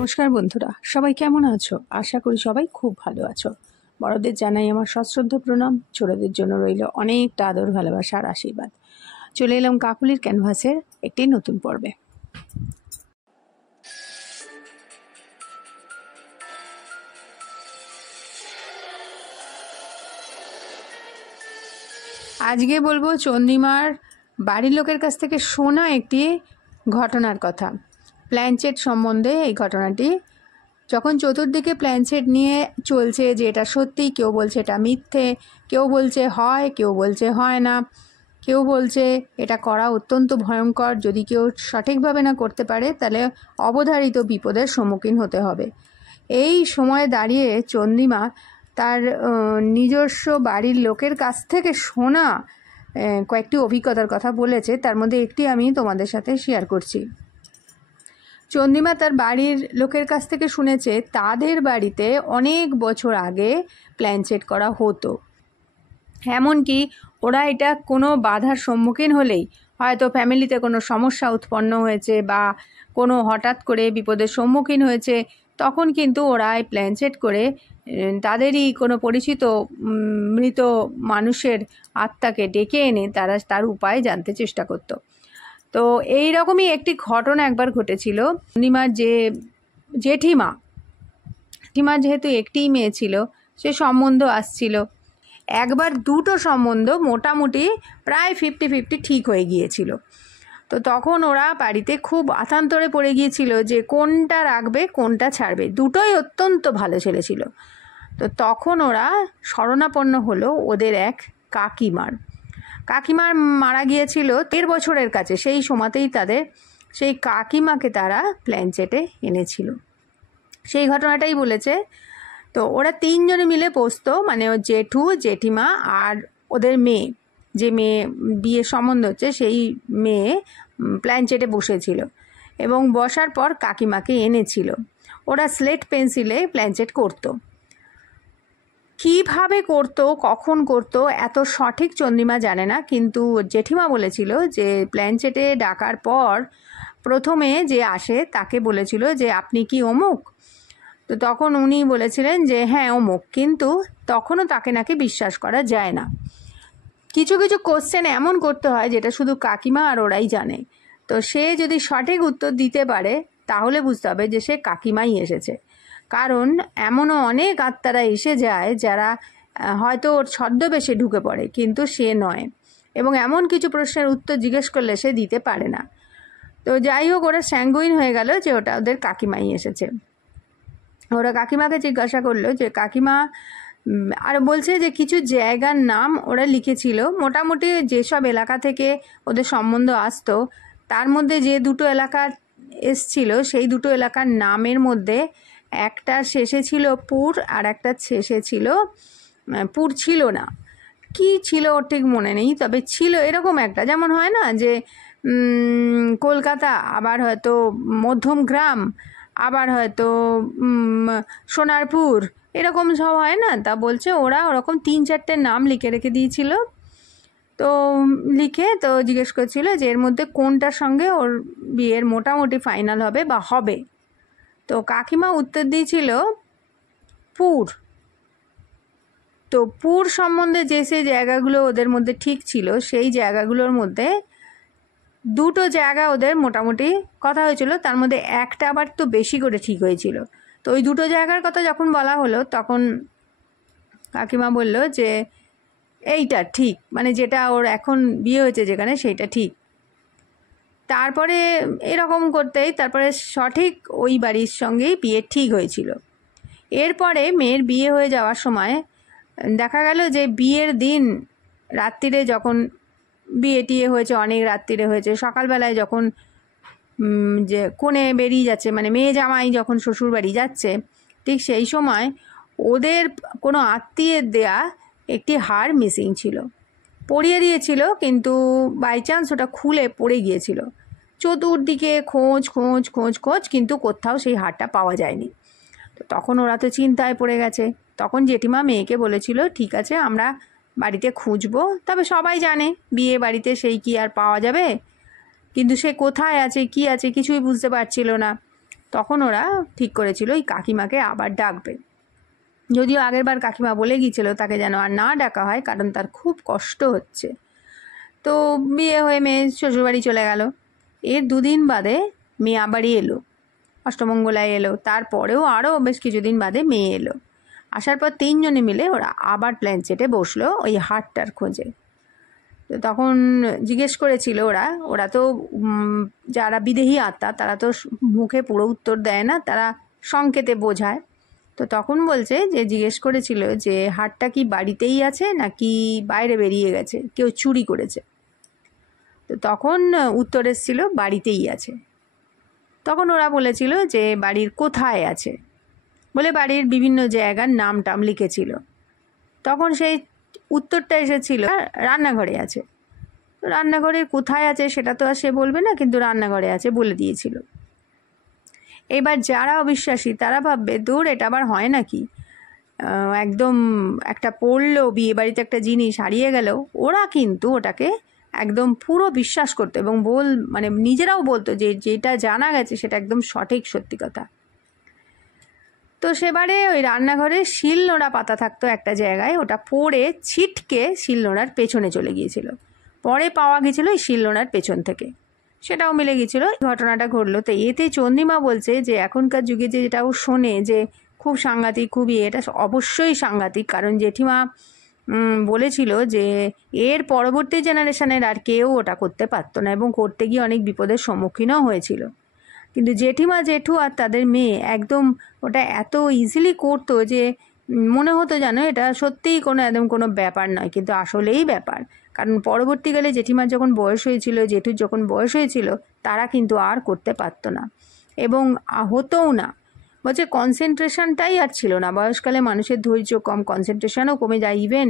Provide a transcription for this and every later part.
নমস্কার বন্ধুরা, সবাই কেমন আছো? আশা করি সবাই খুব ভালো আছো। বড়দের জানাই আমার সশ্রদ্ধ প্রণাম, ছোটদের জন্য রইল অনেকটা আদর, ভালোবাসা আর আশীর্বাদ। চলে এলাম কাকুলির ক্যানভাসের একটি নতুন পর্বে। আজকে বলবো চন্দ্রিমার বাড়ির লোকের কাছ থেকে শোনা একটি ঘটনার কথা, প্ল্যানচেট সম্বন্ধে। এই ঘটনাটি যখন চতুর্দিকে প্ল্যানচেট নিয়ে চলছে যে এটা সত্যি, কেউ বলছে এটা মিথ্যে, কেউ বলছে হয়, কেউ বলছে হয় না, কেউ বলছে এটা করা অত্যন্ত ভয়ঙ্কর, যদি কেউ সঠিকভাবে না করতে পারে তাহলে অবধারিত বিপদের সম্মুখীন হতে হবে। এই সময়ে দাঁড়িয়ে চন্দ্রিমা তার নিজস্ব বাড়ির লোকের কাছ থেকে শোনা কয়েকটি অভিজ্ঞতার কথা বলেছে, তার মধ্যে একটি আমি তোমাদের সাথে শেয়ার করছি। চন্দ্রিমা তার বাড়ির লোকের কাছ থেকে শুনেছে তাদের বাড়িতে অনেক বছর আগে প্ল্যানচেট করা হতো। এমনকি ওরা এটা কোনো বাধার সম্মুখীন হলেই, হয়তো ফ্যামিলিতে কোনো সমস্যা উৎপন্ন হয়েছে বা কোনো হঠাৎ করে বিপদের সম্মুখীন হয়েছে, তখন কিন্তু ওরা এই প্ল্যানচেট করে তাদেরই কোনো পরিচিত মৃত মানুষের আত্মাকে ডেকে এনে তারা তার উপায় জানতে চেষ্টা করতো। তো এই রকমই একটি ঘটনা একবার ঘটেছিল। পূর্ণিমার যে জেঠিমার যেহেতু একটিই মেয়ে ছিল, সে সম্বন্ধ আসছিল। একবার দুটো সম্বন্ধ মোটামুটি প্রায় 50-50 ঠিক হয়ে গিয়েছিল। তো তখন ওরা বাড়িতে খুব আতান্তরে পড়ে গিয়েছিল যে কোনটা রাখবে কোনটা ছাড়বে। দুটোই অত্যন্ত ভালো ছেলে ছিল। তো তখন ওরা শরণাপন্ন হলো ওদের এক কাকিমার মারা গিয়েছিল 13 বছরের কাছে। সেই সময়তেই তাদের সেই কাকিমাকে তারা প্ল্যানচেটে এনেছিল। সেই ঘটনাটাই বলেছে। তো ওরা তিনজনে মিলে বসতো, মানে ওর জেঠু, জেঠিমা আর ওদের মেয়ে, যে মেয়ে বিয়ের সম্বন্ধ হচ্ছে সেই মেয়ে প্ল্যানচেটে বসেছিল এবং বসার পর কাকিমাকে এনেছিল। ওরা স্লেট পেন্সিলে প্ল্যানচেট করতো। কীভাবে করতো, কখন করতো এত সঠিক চন্দ্রিমা জানে না, কিন্তু জেঠিমা বলেছিল যে প্ল্যানচেটে ডাকার পর প্রথমে যে আসে তাকে বলেছিল যে আপনি কি অমুক? তো তখন উনি বলেছিলেন যে হ্যাঁ অমুক, কিন্তু তখনও তাকে নাকি বিশ্বাস করা যায় না। কিছু কিছু কোশ্চেন এমন করতে হয় যেটা শুধু কাকিমা আর ওরাই জানে। তো সে যদি সঠিক উত্তর দিতে পারে তাহলে বুঝতে হবে যে সে কাকিমাই এসেছে। কারণ এমনও অনেক আত্মারা এসে যায় যারা হয়তো ওর ছদ্মবেশে ঢুকে পড়ে, কিন্তু সে নয়, এবং এমন কিছু প্রশ্নের উত্তর জিজ্ঞেস করলে সে দিতে পারে না। তো যাই হোক, ওরা স্যাঙ্গুইন হয়ে গেল যে ওটা ওদের কাকিমাই এসেছে। ওরা কাকিমাকে জিজ্ঞাসা করলো যে কাকিমা, আর বলছে যে কিছু জায়গার নাম ওরা লিখেছিল, মোটামুটি যেসব এলাকা থেকে ওদের সম্বন্ধ আসতো তার মধ্যে যে দুটো এলাকা এসছিল সেই দুটো এলাকার নামের মধ্যে একটা শেষে ছিল পুর আর একটা শেষে ছিল পুর ছিল না, কি ছিল ওর ঠিক মনে নেই, তবে ছিল এরকম একটা, যেমন হয় না যে কলকাতা, আবার হয়তো মধ্যমগ্রাম, আবার হয়তো সোনারপুর, এরকম সব হয় না। তা বলছে ওরা ওরকম 3-4টে নাম লিখে রেখে দিয়েছিল। তো লিখে তো জিজ্ঞেস করছিল যে এর মধ্যে কোনটার সঙ্গে ওর বিয়ের মোটামুটি ফাইনাল হবে বা হবে। তো কাকিমা উত্তর দিয়েছিল পুর। তো পুর সম্বন্ধে যে সেই জায়গাগুলো ওদের মধ্যে ঠিক ছিল, সেই জায়গাগুলোর মধ্যে দুটো জায়গা ওদের মোটামুটি কথা হয়েছিল, তার মধ্যে একটা আবার তো বেশি করে ঠিক হয়েছিল। তো ওই দুটো জায়গার কথা যখন বলা হলো তখন কাকিমা বলল যে এইটা ঠিক, মানে যেটা ওর এখন বিয়ে হয়েছে যেখানে সেইটা ঠিক। তারপরে এরকম করতেই তারপরে সঠিক ওই বাড়ির সঙ্গেই বিয়ে ঠিক হয়েছিল। এরপরে মেয়ের বিয়ে হয়ে যাওয়ার সময় দেখা গেল যে বিয়ের দিন রাত্রিরে, যখন বিয়ে টিয়ে হয়েছে অনেক রাত্রিরে হয়েছে, সকালবেলায় যখন যে কোণে বেরিয়ে যাচ্ছে, মানে মেয়ে জামাই যখন শ্বশুর বাড়ি যাচ্ছে, ঠিক সেই সময় ওদের কোনো আত্মীয়ের দেয়া একটি হার মিসিং ছিল। পরিয়ে দিয়েছিল, কিন্তু বাই চান্স ওটা খুলে পড়ে গিয়েছিল। চতুর্দিকে খোঁজ খোঁজ খোঁজ খোঁজ, কিন্তু কোথাও সেই হারটা পাওয়া যায়নি। তো তখন ওরা তো চিন্তায় পড়ে গেছে। তখন জেঠিমা মেয়েকে বলেছিল ঠিক আছে আমরা বাড়িতে খুঁজবো, তবে সবাই জানে বিয়ে বাড়িতে সেই কি আর পাওয়া যাবে, কিন্তু সে কোথায় আছে কি আছে কিছুই বুঝতে পারছিল না। তখন ওরা ঠিক করেছিল ওই কাকিমাকে আবার ডাকবে। যদিও আগের বার কাকিমা বলে গিয়েছিল তাকে যেন আর না ডাকা হয়, কারণ তার খুব কষ্ট হচ্ছে। তো বিয়ে হয়ে মেয়ে শ্বশুরবাড়ি চলে গেল। এর 2 দিন বাদে মেয়ে আবারই এলো, অষ্টমঙ্গলায় এলো। তারপরেও আরও বেশ কিছুদিন বাদে মেয়ে এলো। আসার পর 3 জনে মিলে ওরা আবার প্ল্যানচেটে বসলো ওই হাটটার খোঁজে। তো তখন জিজ্ঞেস করেছিল ওরা তো যারা বিদেহী আত্মা তারা তো মুখে পুরো উত্তর দেয় না, তারা সংকেতে বোঝায়। তো তখন বলছে যে জিজ্ঞেস করেছিল যে হাটটা কি বাড়িতেই আছে নাকি বাইরে বেরিয়ে গেছে, কেউ চুরি করেছে। তো তখন উত্তর এসেছিল বাড়িতেই আছে। তখন ওরা বলেছিল যে বাড়ির কোথায় আছে, বলে বাড়ির বিভিন্ন জায়গার নাম টাম লিখেছিল। তখন সেই উত্তরটা এসেছিল রান্নাঘরে আছে। তো রান্নাঘরের কোথায় আছে সেটা তো আর সে বলবে না, কিন্তু রান্নাঘরে আছে বলে দিয়েছিল। এবার যারা অবিশ্বাসী তারা ভাববে দূর এটা আবার হয় নাকি, একদম একটা পড়লো বিয়ে বাড়িতে একটা জিনিস হারিয়ে গেল। ওরা কিন্তু ওটাকে একদম পুরো বিশ্বাস করতো এবং মানে নিজেরাও বলতো যে যেটা জানা গেছে সেটা একদম সঠিক সত্যি কথা। তো সেবারে ওই রান্নাঘরে শিলনোড়া পাতা থাকতো একটা জায়গায়, ওটা পড়ে ছিটকে শিলনোড়ার পেছনে চলে গিয়েছিল। পরে পাওয়া গেছিলো ওই শিলনোড়ার পেছন থেকে, সেটাও মিলে গেছিলো। ঘটনাটা ঘটলো। তো এতে চন্দ্রিমা বলছে যে এখনকার যুগে যে যেটাও শোনে যে খুব সাংঘাতিক, খুবই এটা অবশ্যই সাংঘাতিক, কারণ জেঠিমা বলেছিল যে এর পরবর্তী জেনারেশনের আর কেউ ওটা করতে পারতো না এবং করতে গিয়ে অনেক বিপদের সম্মুখীনও হয়েছিল। কিন্তু জেঠিমা জেঠু আর তাদের মেয়ে একদম ওটা এত ইজিলি করতো যে মনে হতো যেন এটা সত্যিই একদম কোনো ব্যাপার নয়, কিন্তু আসলেই ব্যাপার। কারণ পরবর্তীকালে জেঠিমার যখন বয়স হয়েছিল, জেঠুর যখন বয়স হয়েছিল, তারা কিন্তু আর করতে পারতো না এবং হতোও না। বলছে কনসেন্ট্রেশনটাই আর ছিল না। বয়সকালে মানুষের ধৈর্য কম, কনসেন্ট্রেশনও কমে যায়। ইভেন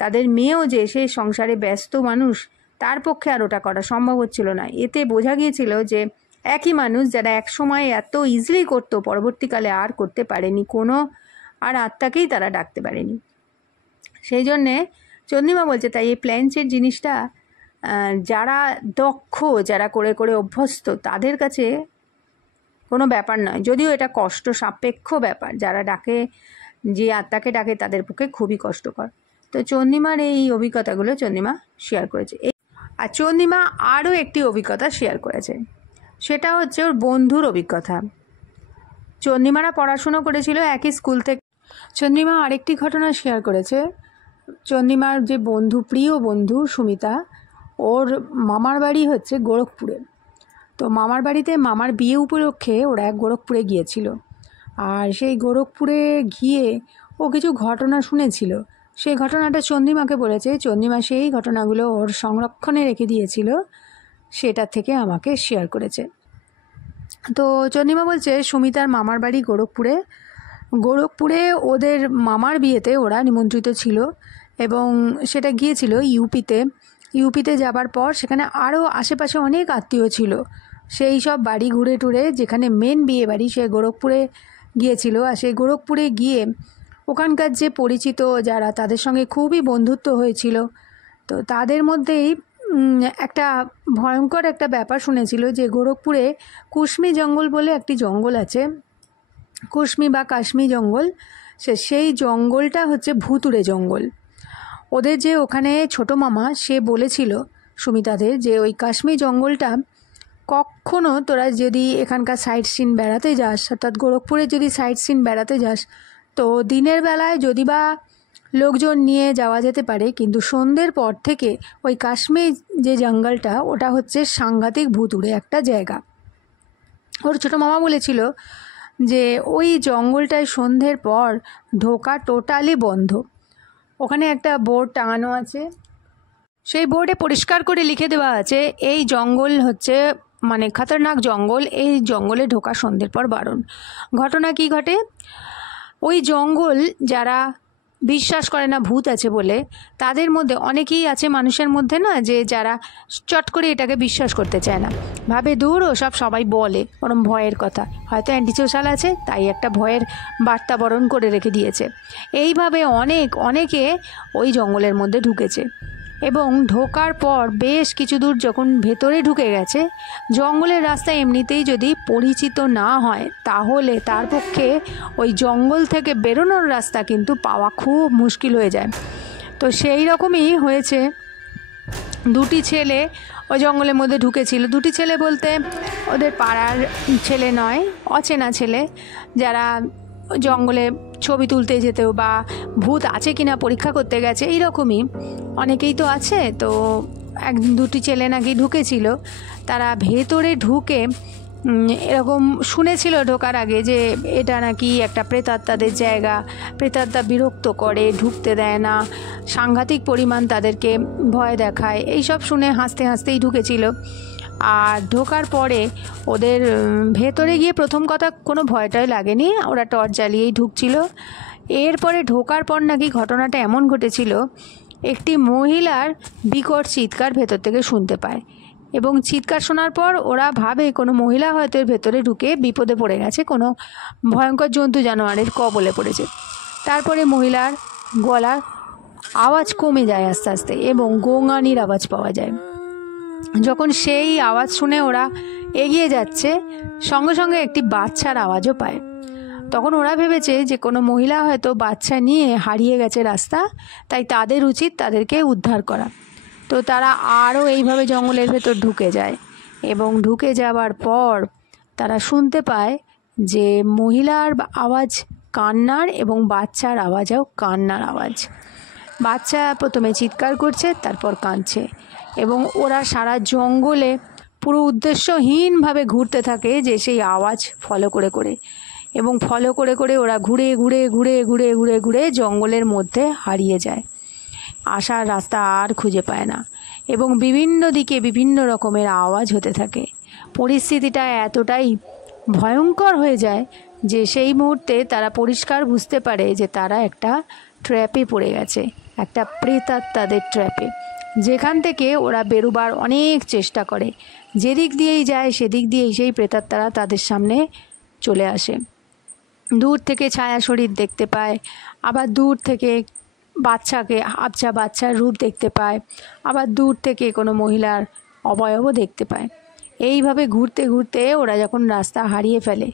তাদের মেয়েও যে সে সংসারে ব্যস্ত মানুষ, তার পক্ষে আর ওটা করা সম্ভব হচ্ছিল না। এতে বোঝা গিয়েছিল যে একই মানুষ যারা এক সময় এত ইজিলি করতো, পরবর্তীকালে আর করতে পারেনি, কোনো আর আত্মাকেই তারা ডাকতে পারেনি। সেই জন্যে চন্দ্রিমা বলছে তাই এই প্ল্যানচেট জিনিসটা যারা দক্ষ, যারা করে করে অভ্যস্ত, তাদের কাছে কোনো ব্যাপার নয়। যদিও এটা কষ্ট সাপেক্ষ ব্যাপার, যারা ডাকে, যে আত্মাকে ডাকে তাদের পক্ষে খুবই কষ্টকর। তো চন্দ্রিমার এই অভিজ্ঞতাগুলো চন্দ্রিমা শেয়ার করেছে। আর চন্দ্রিমা আরও একটি অভিজ্ঞতা শেয়ার করেছে, সেটা হচ্ছে ওর বন্ধুর অভিজ্ঞতা। চন্দ্রিমারা পড়াশুনো করেছিল একই স্কুল থেকে। চন্দ্রিমা আরেকটি ঘটনা শেয়ার করেছে। চন্দ্রিমার যে বন্ধু, প্রিয় বন্ধু সুমিতা, ওর মামার বাড়ি হচ্ছে গোরখপুরে। তো মামার বাড়িতে মামার বিয়ে উপলক্ষে ওরা গোরখপুরে গিয়েছিল। আর সেই গোরখপুরে গিয়ে ও কিছু ঘটনা শুনেছিল। সেই ঘটনাটা চন্দ্রিমাকে বলেছে। চন্দ্রিমা সেই ঘটনাগুলো ওর সংরক্ষণে রেখে দিয়েছিল, সেটা থেকে আমাকে শেয়ার করেছে। তো চন্দ্রিমা বলছে সুমিতার মামার বাড়ি গোরখপুরে ওদের মামার বিয়েতে ওরা নিমন্ত্রিত ছিল এবং সেটা গিয়েছিল ইউপিতে যাবার পর সেখানে আরও আশেপাশে অনেক আত্মীয় ছিল। সেই সব বাড়ি ঘুরে টুরে যেখানে মেন বিয়ে বাড়ি সে গোরখপুরে গিয়েছিল। আর সেই গোরখপুরে গিয়ে ওখানকার যে পরিচিত যারা, তাদের সঙ্গে খুবই বন্ধুত্ব হয়েছিল। তো তাদের মধ্যেই একটা ভয়ঙ্কর একটা ব্যাপার শুনেছিল যে গোরখপুরে কুশমি জঙ্গল বলে একটি জঙ্গল আছে, কুশমি বা কাশ্মী জঙ্গল। সেই জঙ্গলটা হচ্ছে ভুতুড়ে জঙ্গল। ওদের যে ওখানে ছোটো মামা, সে বলেছিল সুমিতাদের যে ওই কাশ্মী জঙ্গলটা কখনো তোরা যদি এখানকার সাইট সিন বেড়াতে যাস, অর্থাৎ গোরখপুরে যদি সাইট সিন বেড়াতে যাস, তো দিনের বেলায় যদি বা লোকজন নিয়ে যাওয়া যেতে পারে, কিন্তু সন্ধ্যের পর থেকে ওই কাশ্মীর যে জঙ্গলটা ওটা হচ্ছে সাংঘাতিক ভুতুড়ে একটা জায়গা। ওর ছোটো মামা বলেছিল যে ওই জঙ্গলটায় সন্ধ্যের পর ঢোকা টোটালি বন্ধ। ওখানে একটা বোর্ড টাঙানো আছে, সেই বোর্ডে পরিষ্কার করে লিখে দেওয়া আছে এই জঙ্গল হচ্ছে মানে খতরনাক জঙ্গল, এই জঙ্গলে ঢোকা সন্ধ্যের পর বারণ। ঘটনা কি ঘটে, ওই জঙ্গল যারা বিশ্বাস করে না ভূত আছে বলে, তাদের মধ্যে অনেকেই আছে মানুষের মধ্যে না, যে যারা চট করে এটাকে বিশ্বাস করতে চায় না, ভাবে দূর ও সবাই বলে, ওরম ভয়ের কথা, হয়তো অ্যান্টিসোশ্যাল আছে তাই একটা ভয়ের বার্তাবরণ করে রেখে দিয়েছে। এইভাবে অনেকে ওই জঙ্গলের মধ্যে ঢুকেছে। এবং ঢোকার পর বেশ কিছু দূর যখন ভেতরে ঢুকে গেছে, জঙ্গলের রাস্তা এমনিতেই যদি পরিচিত না হয় তাহলে তার পক্ষে ওই জঙ্গল থেকে বেরোনোর রাস্তা কিন্তু পাওয়া খুব মুশকিল হয়ে যায়। তো সেই রকমই হয়েছে। দুটি ছেলে ওই জঙ্গলের মধ্যে ঢুকেছিল। দুটি ছেলে বলতে ওদের পাড়ার ছেলে নয়, অচেনা ছেলে, যারা জঙ্গলে ছবি তুলতে যেতেও বা ভূত আছে কিনা পরীক্ষা করতে গেছে, এইরকমই অনেকেই তো আছে। তো দুটি ছেলে নাকি ঢুকেছিল। তারা ভেতরে ঢুকে এরকম শুনেছিল ঢোকার আগে যে এটা নাকি একটা প্রেতাত্মাদের জায়গা, প্রেতাত্মা বিরক্ত করে, ঢুকতে দেয় না, সাংঘাতিক পরিমাণ তাদেরকে ভয় দেখায়, এইসব শুনে হাসতে হাসতেই ঢুকেছিল। আর ঢোকার পরে ওদের ভেতরে গিয়ে প্রথম কথা কোনো ভয়টাই লাগেনি, ওরা টর্চ জ্বালিয়েই ঢুকছিল। এরপরে ঢোকার পর নাকি ঘটনাটা এমন ঘটেছিল, একটি মহিলার বিকট চিৎকার ভেতর থেকে শুনতে পায় এবং চিৎকার শোনার পর ওরা ভাবে কোনো মহিলা হয়তো এর ভেতরে ঢুকে বিপদে পড়ে গেছে, কোনো ভয়ঙ্কর জন্তু জানোয়ারের কবলে পড়েছে। তারপরে মহিলার গলার আওয়াজ কমে যায় আস্তে আস্তে এবং গোঙানির আওয়াজ পাওয়া যায়। যখন সেই আওয়াজ শুনে ওরা এগিয়ে যাচ্ছে, সঙ্গে সঙ্গে একটি বাচ্চার আওয়াজও পায়। তখন ওরা ভেবেছে যে কোনো মহিলা হয়তো বাচ্চা নিয়ে হারিয়ে গেছে রাস্তা, তাই তাদের উচিত তাদেরকে উদ্ধার করা। তো তারা আরও এইভাবে জঙ্গলের ভেতর ঢুকে যায় এবং ঢুকে যাওয়ার পর তারা শুনতে পায় যে মহিলার আওয়াজ কান্নার এবং বাচ্চার আওয়াজও কান্নার আওয়াজ। বাচ্চা প্রথমে চিৎকার করছে, তারপর কাঁদছে এবং ওরা সারা জঙ্গলে পুরো উদ্দেশ্যহীনভাবে ঘুরতে থাকে যে সেই আওয়াজ ফলো করে করে, এবং ফলো করে করে ওরা ঘুরে ঘুরে ঘুরে ঘুরে ঘুরে ঘুরে জঙ্গলের মধ্যে হারিয়ে যায়, আসার রাস্তা আর খুঁজে পায় না এবং বিভিন্ন দিকে বিভিন্ন রকমের আওয়াজ হতে থাকে। পরিস্থিতিটা এতটাই ভয়ঙ্কর হয়ে যায় যে সেই মুহূর্তে তারা পরিষ্কার বুঝতে পারে যে তারা একটা ট্র্যাপে পড়ে গেছে, একটা প্রেতাত্মাদের ট্র্যাপে, যেখান থেকে ওরা বেরোবার অনেক চেষ্টা করে। যেদিক দিয়েই যায় সেদিক দিয়েই সেই প্রেতাত্মারা তাদের সামনে চলে আসে। দূর থেকে ছায়া শরীর দেখতে পায়, আবার দূর থেকে বাচ্চাকে আবছা বাচ্চার রূপ দেখতে পায়, আবার দূর থেকে কোনো মহিলার অবয়বও দেখতে পায়। এইভাবে ঘুরতে ঘুরতে ওরা যখন রাস্তা হারিয়ে ফেলে,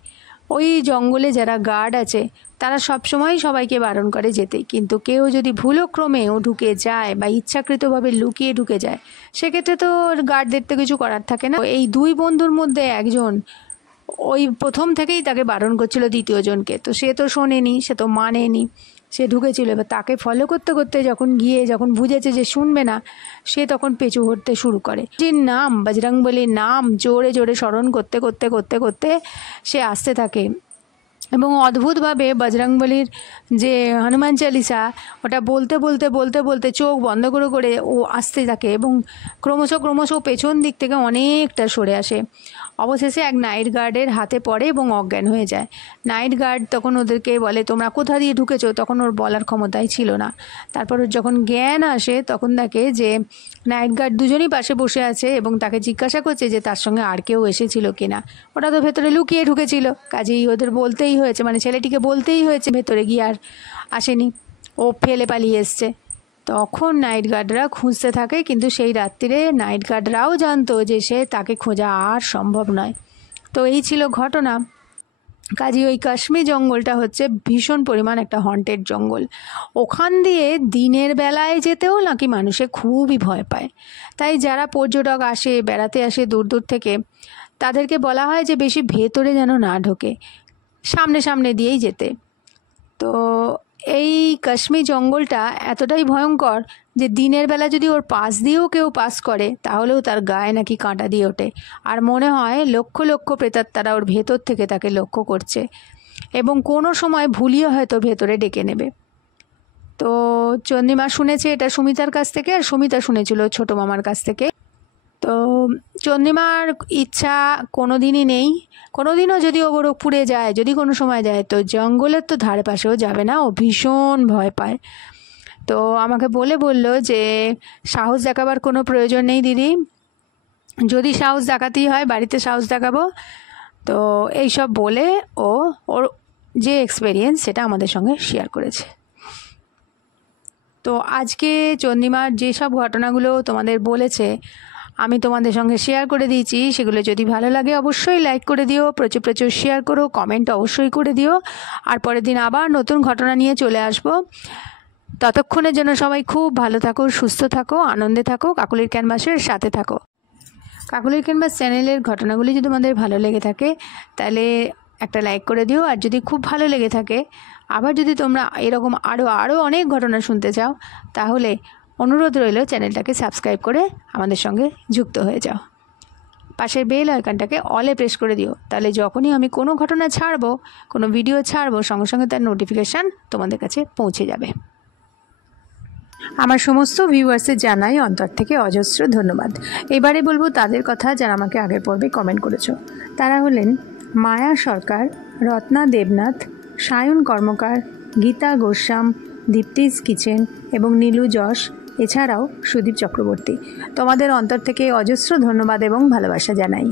ওই জঙ্গলে যারা গার্ড আছে তারা সবসময় সবাইকে বারণ করে যেতে, কিন্তু কেউ যদি ভুলক্রমেও ঢুকে যায় বা ইচ্ছাকৃতভাবে লুকিয়ে ঢুকে যায়, সেক্ষেত্রে তো গার্ডদের তো কিছু করার থাকে না। এই দুই বন্ধুর মধ্যে একজন ওই প্রথম থেকেই তাকে বারণ করছিল দ্বিতীয় জনকে, তো সে তো শোনেনি, সে তো মানেনি, সে ঢুকেছিল। এবার তাকে ফলো করতে করতে যখন বুঝেছে যে শুনবে না, সে তখন পেছু হটতে শুরু করে। যে নাম বজরংবলীর নাম জোরে জোরে স্মরণ করতে করতে করতে করতে সে আসতে থাকে এবং অদ্ভুতভাবে বজরংবলীর যে হনুমান চালিসা, ওটা বলতে বলতে বলতে বলতে চোখ বন্ধ করে করে ও আসতে থাকে এবং ক্রমশ ক্রমশ পেছন দিক থেকে অনেকটা সরে আসে। অবশেষে এক নাইট গার্ডের হাতে পড়ে এবং অজ্ঞান হয়ে যায়। নাইট গার্ড তখন ওদেরকে বলে তোমরা কোথা দিয়ে ঢুকেছো, তখন ওর বলার ক্ষমতাই ছিল না। তারপর ওর যখন জ্ঞান আসে তখন দেখে যে নাইট গার্ড দুজনই পাশে বসে আছে এবং তাকে জিজ্ঞাসা করছে যে তার সঙ্গে আর কেউ এসেছিল কিনা। ওরা তো ভেতরে লুকিয়ে ঢুকেছিল, কাজেই ওদের বলতেই হয়েছে, মানে ছেলেটিকে বলতেই হয়েছে ভেতরে গিয়ে আর আসেনি, ও ফেলে পালিয়ে এসছে। তখন নাইট গার্ডরা খুঁজতে থাকে, কিন্তু সেই রাত্রিরে নাইট গার্ডরাও জানতো যে তাকে খোঁজা আর সম্ভব নয়। তো এই ছিল ঘটনা। কাজে ওই কাশ্মীর জঙ্গলটা হচ্ছে ভীষণ পরিমাণ একটা হন্টেড জঙ্গল। ওখান দিয়ে দিনের বেলায় যেতেও নাকি মানুষে খুবই ভয় পায়। তাই যারা পর্যটক আসে, বেড়াতে আসে দূর দূর থেকে, তাদেরকে বলা হয় যে বেশি ভেতরে যেন না ঢোকে, সামনে সামনে দিয়েই যেতে। তো এই কাশ্মীর জঙ্গলটা এতটাই ভয়ঙ্কর যে দিনের বেলা যদি ওর পাশ দিয়েও কেউ পাস করে তাহলেও তার গায়ে নাকি কাঁটা দিয়ে ওঠে, আর মনে হয় লক্ষ লক্ষ প্রেতাত্মারা ওর ভেতর থেকে তাকে লক্ষ্য করছে এবং কোনো সময় ভুলিয়ে হয়তো ভেতরে ডেকে নেবে। তো চন্দ্রিমা শুনেছে এটা সুমিতার কাছ থেকে, আর সুমিতা শুনেছিল ছোটো মামার কাছ থেকে। তো চন্দ্রিমার ইচ্ছা কোনো দিনই নেই, কোনো দিনও যদি ও গোরখপুরে যায়, যদি কোনো সময় যায়, তো জঙ্গলের তো ধারে পাশেও যাবে না, ও ভীষণ ভয় পায়। তো আমাকে বলল যে সাহস দেখাবার কোনো প্রয়োজন নেই দিদি, যদি সাহস দেখাতেই হয় বাড়িতে সাহস দেখাবো। তো এইসব বলে ওর যে এক্সপেরিয়েন্স সেটা আমাদের সঙ্গে শেয়ার করেছে। তো আজকে চন্দ্রিমার যেসব ঘটনাগুলো তোমাদের বলেছে আমি তোমাদের সঙ্গে শেয়ার করে দিয়েছি, সেগুলো যদি ভালো লাগে অবশ্যই লাইক করে দিও, প্রচুর প্রচুর শেয়ার করো, কমেন্ট অবশ্যই করে দিও। আর পরের দিন আবার নতুন ঘটনা নিয়ে চলে আসবো। ততক্ষণের জন্য সবাই খুব ভালো থাকো, সুস্থ থাকো, আনন্দে থাকো, কাকলির ক্যানভাসের সাথে থাকো। কাকলির ক্যানভাস চ্যানেলের ঘটনাগুলি যদি তোমাদের ভালো লেগে থাকে তাহলে একটা লাইক করে দিও। আর যদি খুব ভালো লেগে থাকে, আবার যদি তোমরা এরকম আরও অনেক ঘটনা শুনতে চাও, তাহলে অনুরোধ রইল চ্যানেলটাকে সাবস্ক্রাইব করে আমাদের সঙ্গে যুক্ত হয়ে যাও। পাশের বেল আইকনটাকে অলে প্রেস করে দিও, তাহলে যখনই আমি কোনো ঘটনা ছাড়বো, কোনো ভিডিও ছাড়বো, সঙ্গে সঙ্গে তার নোটিফিকেশান তোমাদের কাছে পৌঁছে যাবে। আমার সমস্ত ভিউয়ার্সের জানাই অন্তর থেকে অজস্র ধন্যবাদ। এবারে বলবো তাদের কথা যারা আমাকে আগের পর্বে কমেন্ট করেছো। তারা হলেন মায়া সরকার, রত্না দেবনাথ, সায়ন কর্মকার, গীতা গোস্বাম, দীপ্তিজ কিচেন এবং নীলু যশ, এছাড়াও সুদীপ চক্রবর্তী। তোমাদের অন্তর থেকে অজস্র ধন্যবাদ এবং ভালোবাসা জানাই।